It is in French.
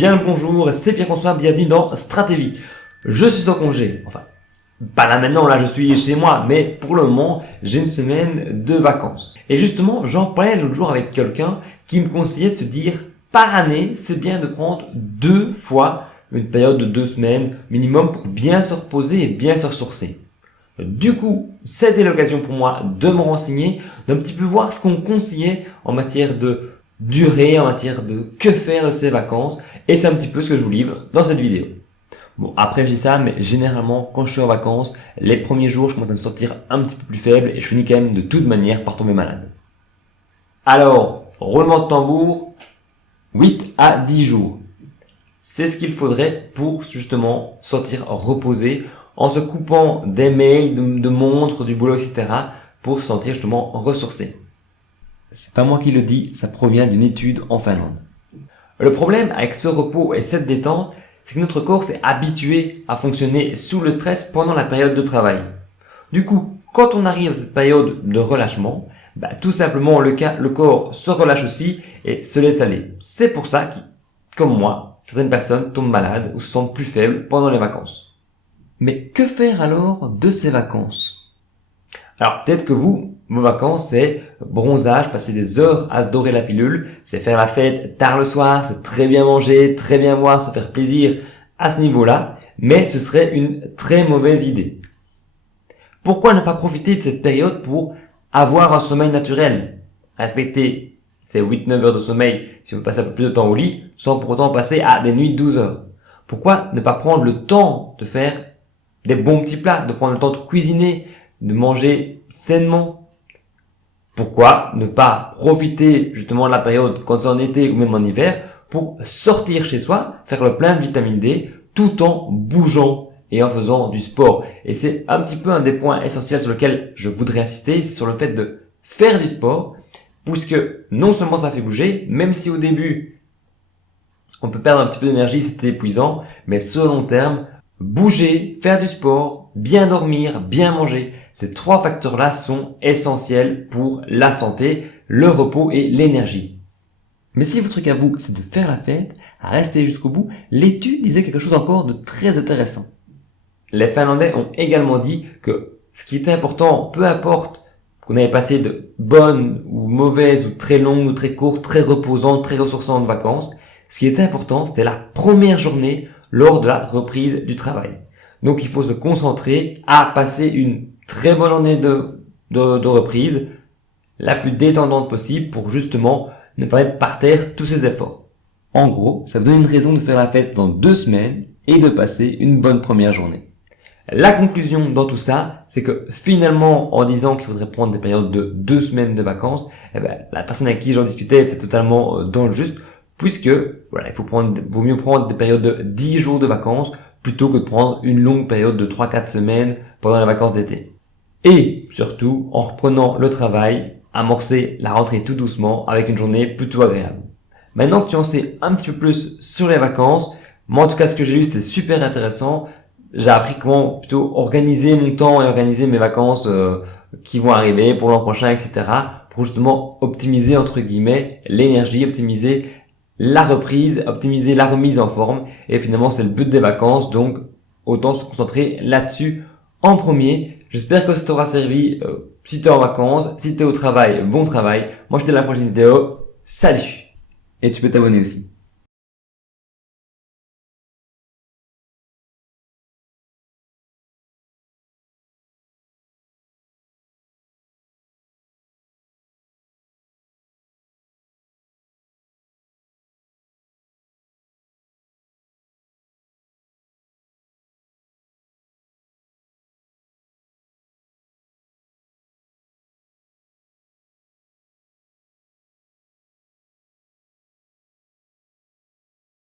Bien le bonjour, c'est Pierre-François, bienvenue dans Stratégie. Je suis en congé, enfin, pas là maintenant, là je suis chez moi, mais pour le moment, j'ai une semaine de vacances. Et justement, j'en parlais l'autre jour avec quelqu'un qui me conseillait de se dire, par année, c'est bien de prendre 2 fois une période de 2 semaines minimum pour bien se reposer et bien se ressourcer. Du coup, c'était l'occasion pour moi de me renseigner, d'un petit peu voir ce qu'on me conseillait en matière de durée, en matière de que faire de ces vacances, et c'est un petit peu ce que je vous livre dans cette vidéo. Bon, après je dis ça, mais généralement quand je suis en vacances, les premiers jours je commence à me sentir un petit peu plus faible et je finis quand même de toute manière par tomber malade. Alors, roulement de tambour, 8 à 10 jours. C'est ce qu'il faudrait pour justement sortir reposé en se coupant des mails, de montres, du boulot, etc. pour se sentir justement ressourcé. C'est pas moi qui le dis, ça provient d'une étude en Finlande. Le problème avec ce repos et cette détente, c'est que notre corps s'est habitué à fonctionner sous le stress pendant la période de travail. Du coup, quand on arrive à cette période de relâchement, tout simplement le corps se relâche aussi et se laisse aller. C'est pour ça que, comme moi, certaines personnes tombent malades ou se sentent plus faibles pendant les vacances. Mais que faire alors de ces vacances ? Alors peut-être que vos vacances, c'est bronzage, passer des heures à se dorer la pilule, c'est faire la fête tard le soir, c'est très bien manger, très bien boire, se faire plaisir à ce niveau-là, mais ce serait une très mauvaise idée. Pourquoi ne pas profiter de cette période pour avoir un sommeil naturel ? Respecter ces 8-9 heures de sommeil si on veut passer un peu plus de temps au lit, sans pour autant passer à des nuits de 12 heures. Pourquoi ne pas prendre le temps de faire des bons petits plats, de prendre le temps de cuisiner, de manger sainement? Pourquoi ne pas profiter justement de la période quand c'est en été ou même en hiver pour sortir chez soi, faire le plein de vitamine D tout en bougeant et en faisant du sport? Et c'est un petit peu un des points essentiels sur lequel je voudrais insister, c'est sur le fait de faire du sport, puisque non seulement ça fait bouger, même si au début on peut perdre un petit peu d'énergie, c'est épuisant, mais sur le long terme, bouger, faire du sport, bien dormir, bien manger, ces 3 facteurs-là sont essentiels pour la santé, le repos et l'énergie. Mais si votre truc à vous, c'est de faire la fête, à rester jusqu'au bout, l'étude disait quelque chose encore de très intéressant. Les Finlandais ont également dit que ce qui était important, peu importe qu'on avait passé de bonnes ou mauvaises ou très longues ou très courtes, très reposantes, très ressourçantes vacances, ce qui était important, c'était la première journée lors de la reprise du travail. Donc il faut se concentrer à passer une très bonne journée de reprise, la plus détendante possible pour justement ne pas mettre par terre tous ces efforts. En gros, ça vous donne une raison de faire la fête dans 2 semaines et de passer une bonne première journée. La conclusion dans tout ça, c'est que finalement, en disant qu'il faudrait prendre des périodes de 2 semaines de vacances, la personne avec qui j'en discutais était totalement dans le juste, puisque vaut mieux prendre des périodes de 10 jours de vacances plutôt que de prendre une longue période de 3-4 semaines pendant les vacances d'été. Et surtout, en reprenant le travail, amorcer la rentrée tout doucement avec une journée plutôt agréable. Maintenant que tu en sais un petit peu plus sur les vacances, moi en tout cas ce que j'ai lu c'était super intéressant. J'ai appris comment plutôt organiser mon temps et organiser mes vacances qui vont arriver pour l'an prochain, etc. pour justement optimiser entre guillemets l'énergie, optimiser la reprise, optimiser la remise en forme. Et finalement, c'est le but des vacances. Donc, autant se concentrer là-dessus en premier. J'espère que ça t'aura servi si t'es en vacances, si t'es au travail, bon travail. Moi, je te dis à la prochaine vidéo. Salut! Et tu peux t'abonner aussi.